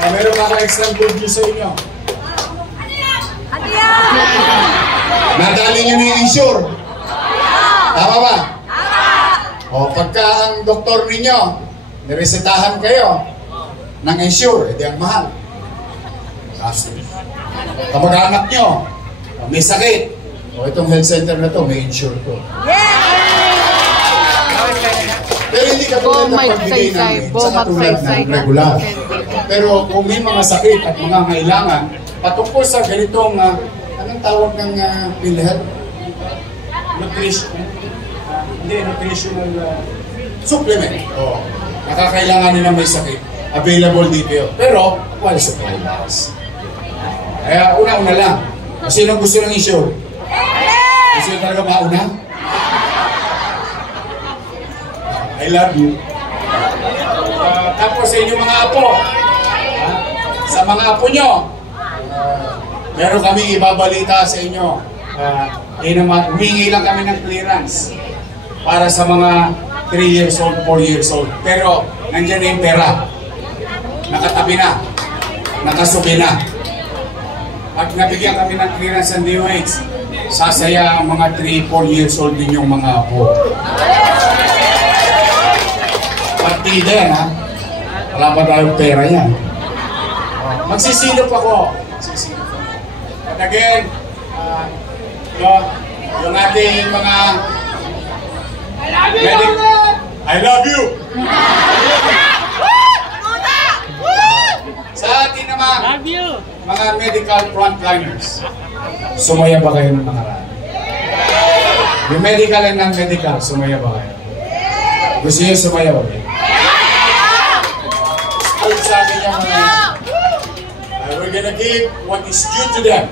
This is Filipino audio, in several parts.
Meron pa ka extra good news sa inyo. Ano yan? Nadali nyo na yung insure. Tama ba? O, pagka ang doktor ninyo, niresetahan kayo ng insure, edi ang mahal. Kaso, kamag-anak nyo, may sakit. O, itong health center na to, may insure to. Pero hindi katulad ng pagbigay namin sa katulad ng regular. Pero kung may mga sakit at mga kailangan, patungkol sa ganitong, anong tawag ng PhilHealth? Nutrition. Hindi, nutritional supplement. O, nakakailangan nila may sakit. Available dito yun. Pero, wala supply laws. Kaya una-una lang. Sino gusto ng insure? Gusto nyo talaga mauna? I love you. Tapos sa inyong mga apo, sa mga apo nyo, meron kami ibabalita sa inyo. Humingi lang kami ng clearance para sa mga 3 years old, 4 years old. Pero nandiyan na yung pera. Nakatabi na. Nakasubi na. Pag nabigyan kami ng clearance ng DOH, sasaya ang mga 3, 4 years old din yung mga apo. Partida yan, ha? Wala pa tayong pera yan. Magsisilop ako. But again, yung ating mga I love you! Sa ating naman, mga medical frontliners, sumaya ba kayo ng nakaraan? Yung medical and non-medical, sumaya ba kayo? Gusto nyo sumaya ba kayo? Sa akin yung mga we're gonna give what is due to them.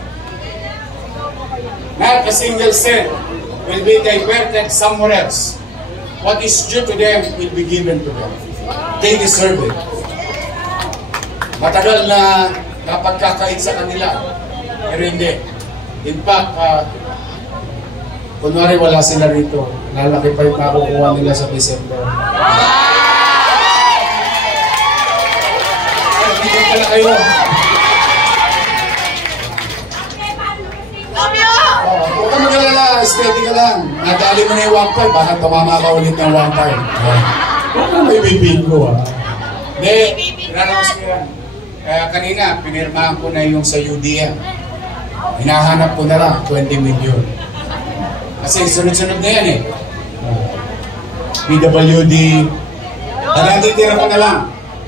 Not a single cent will be diverted somewhere else. What is due to them will be given to them. They deserve it. Matagal na napagkakait sa kanila. Pero hindi. In fact, kunwari wala sila rito, lalaki pa yung makukuha nila sa December. Hindi pala kayo. Huwag ka mag-alala, steady ka lang. Nadali mo na yung 1.5, baka tumama ka ulit ng 1.5. Huwag ka may bibingo, ha? Hindi, raraos ko yan. Kaya kanina, pinirmahan ko na yung sa UDM. Hinahanap ko na lang, 20 million. Kasi sunod-sunod na yan eh. PWD, nanditira ko na lang.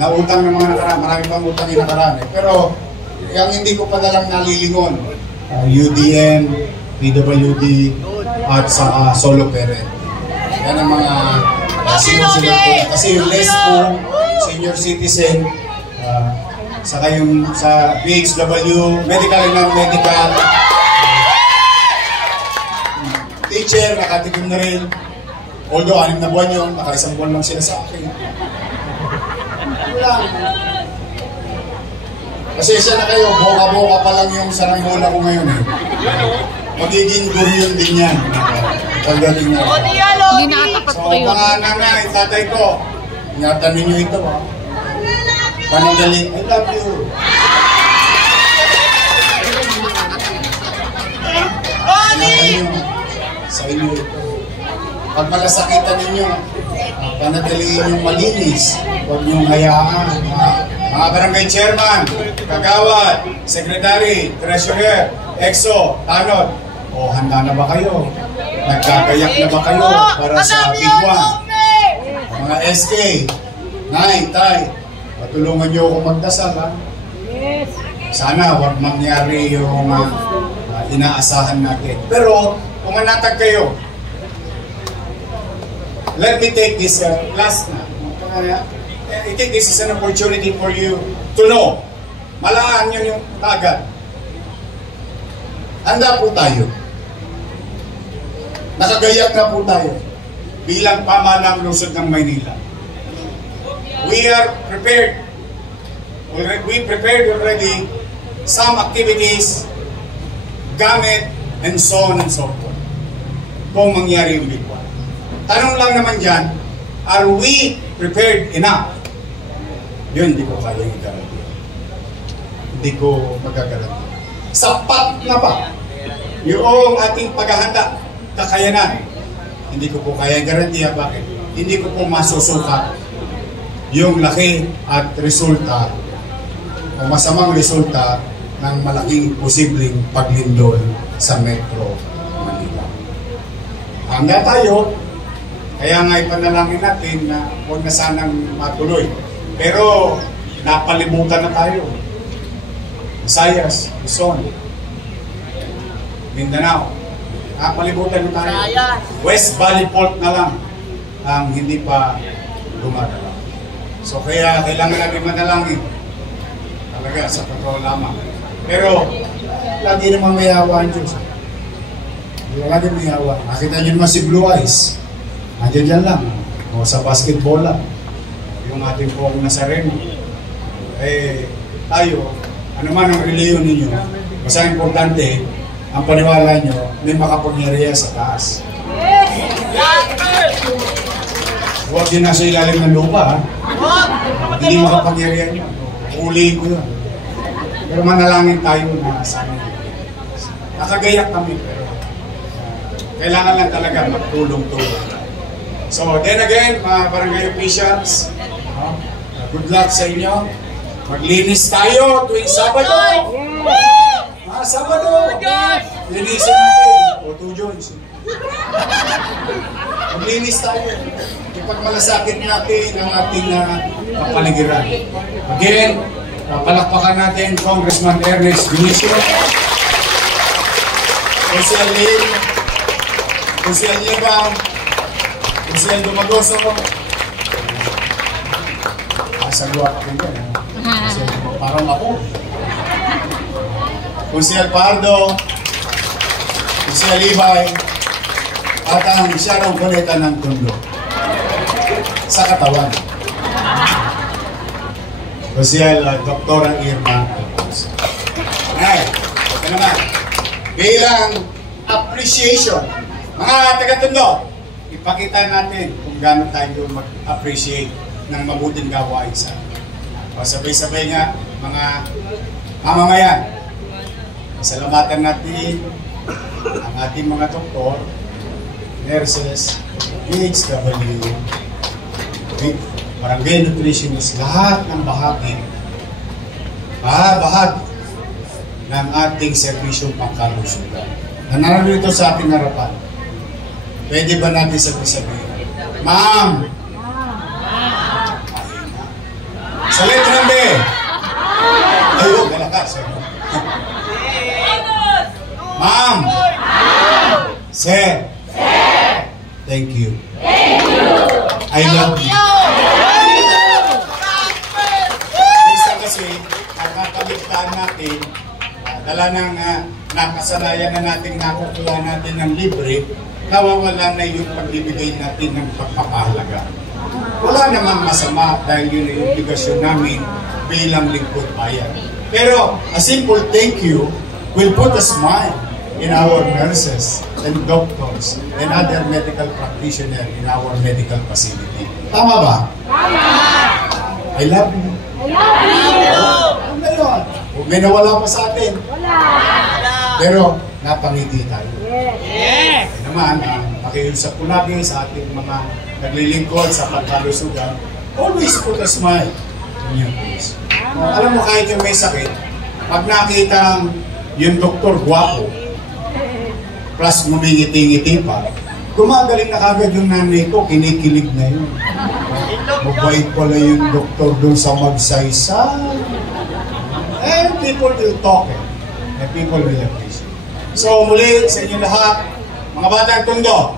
Nautang ng mga nakaraan, marami pang utang yung nakaraan eh. Pero, yung hindi ko pa na lang nalilingon, UDM, PWD, at sa solo parent. Yan ang mga sinusunod ko. Kasi yung less po, senior citizen, saka yung sa PHW, medical and non-medical, teacher, nakatikim na rin. Although, 6 na buwan yun, naka1 buwan lang sila sa akin. Wala. Kasi isa na kayo, boka-boka pa lang yung saranggola ko ngayon eh. Magiging guryon din yan. Pagdating na. Hindi nakatapat po yun. So, mga nanay, tatay ko, ingatan ninyo ito ha. Pananggaling, I love you. Ingatan nyo sa inyo ito. Pag malasakitan ninyo, panatiliin yung malinis. Huwag niyong hayaan. Mga barangay chairman, kagawad, secretary, treasurer, EXO, tanod. O, handa na ba kayo? Nagkakayak na ba kayo para sa Big One? Mga SK, Nay, Tay, patulungan niyo akong magdasal, ha? Sana huwag mangyari yung inaasahan natin. Pero, kung manatag kayo, let me take this last na. I think this is an opportunity for you to know. Malaan nyo yung tagad. Handa po tayo. Nakagayak na po tayo bilang pamahalang lungsod ng Maynila. We are prepared. We prepared already some activities, gamit, and so on and so forth. Kung mangyari yung Big One. Tanong lang naman dyan, are we prepared enough? Yun, di ko kaya yung garanti. hindi ko magagaranti. Sapat na ba yung ating paghahanda, kakayanan? Hindi ko po kaya garantiya. Bakit? Hindi ko po masusukat yung laki at resulta o masamang resulta ng malaking posibleng paglindol sa Metro Manila. Handa tayo, kaya nga ipanalangin natin na huwag na sanang matuloy. Pero napalibutan na tayo. Visayas, Luzon, Mindanao, napalibutan na tayo. West Valley Fault na lang ang hindi pa lumadala. So kaya kailangan natin manalangin talaga sa totoo lamang. Pero lagi naman may awa ang Diyos. Lagi may awa. Nakita niyo naman si Blue Eyes. Nandiyan dyan lang. O sa basketball lang. Yung ating pong Nazareno. Tayo, ano man ang reliyon ninyo, basta importante, ang paniwala nyo, may makapangyarihan sa taas. Huwag din nasa ilalim ng lupa, ha? Hindi makapangyarihan nyo. Uli ko yun. Pero manalangin tayo na sana. Nakagayak kami, pero kailangan lang talaga magtulong-tulong. So, then again, mga barangay officials, good luck sa inyo. Maglinis tayo tuwing Sabado. Sabado. Linisin natin. O, 2 Jones. Maglinis tayo. Ipagmalasakit natin ang ating kapaligiran. Again, palakpakan natin Congressman Ernest Vinicio, Consel Lin, Consel Liebang, Consel Dumagoso, asagwa ako din. Parang ako. Consel Pardo, Consel Libay, at ang Sharon Cuneta ng Tondo. Sa katawan. Consel Dr. Irma Alfonso. Ay, ito naman. Bilang appreciation, mga taga-Tondo, ipakita natin kung gaano tayo mag-appreciate ng mabuting gawain sa sabay-sabay nga, mga mamamayan. Salamatan natin ang ating mga doktor, nurses, PHW, barangay nutritionist, lahat ng bahagi ng ating serbisyong pangkalusugan. Na narito sa ating harapan, pwede ba natin sabi-sabihin? Ma'am! Sa letra ng B! Ayun, malakas. Ma'am! Sir! Thank you. I love you. Isa kasi, nakakaligtaan natin, dala ng nakasanayan na natin, nakukuha natin ng libre, nawawala na yung pagbibigay natin ng pagpapahalaga. Wala namang masama dahil yun ang obligasyon namin bilang lingkod bayan. Pero a simple thank you will put a smile in our nurses and doctors and other medical practitioners in our medical facility. Tama ba? Tama! I love you. I love you! Ano yun? Huwag may nawala pa sa atin. Wala! Pero napangiti tayo. Yes! Kaya naman, pakiusap ko lagi sa ating mga naglilingkod sa pagkalusugan, always put a smile in your face. Alam mo, kahit yung may sakit, pag nakita yung doktor gwapo, plus ngumingiti-ngiti pa, gumagaling na kagad yung nanay ko, kinikilig na yun. Mabait pala yung doktor dun sa magsaysay. And people will talk and people will appreciate. So muli sa inyo lahat, mga batang Tondo,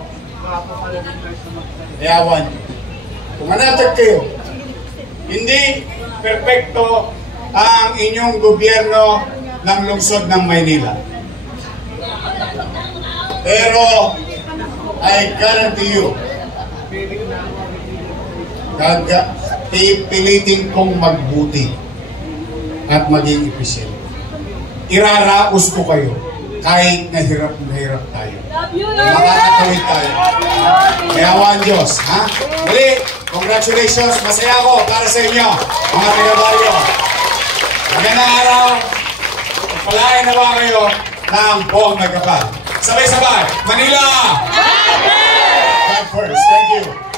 ayawan nyo. Kung manatag kayo, hindi perpekto ang inyong gobyerno ng lungsod ng Maynila. Pero, I guarantee you, pipilitin kong magbuti at maging efficient. Iraraos ko kayo kahit nahirap tayo. Makakatawid tayo. Kayawan Diyos. Ha? Muli, congratulations. Masaya ako para sa inyo, mga taga-baryo. Magandang araw. Palain nawa kayo ng buong magkapal. Sabay-sabay. Manila! God first. Thank you.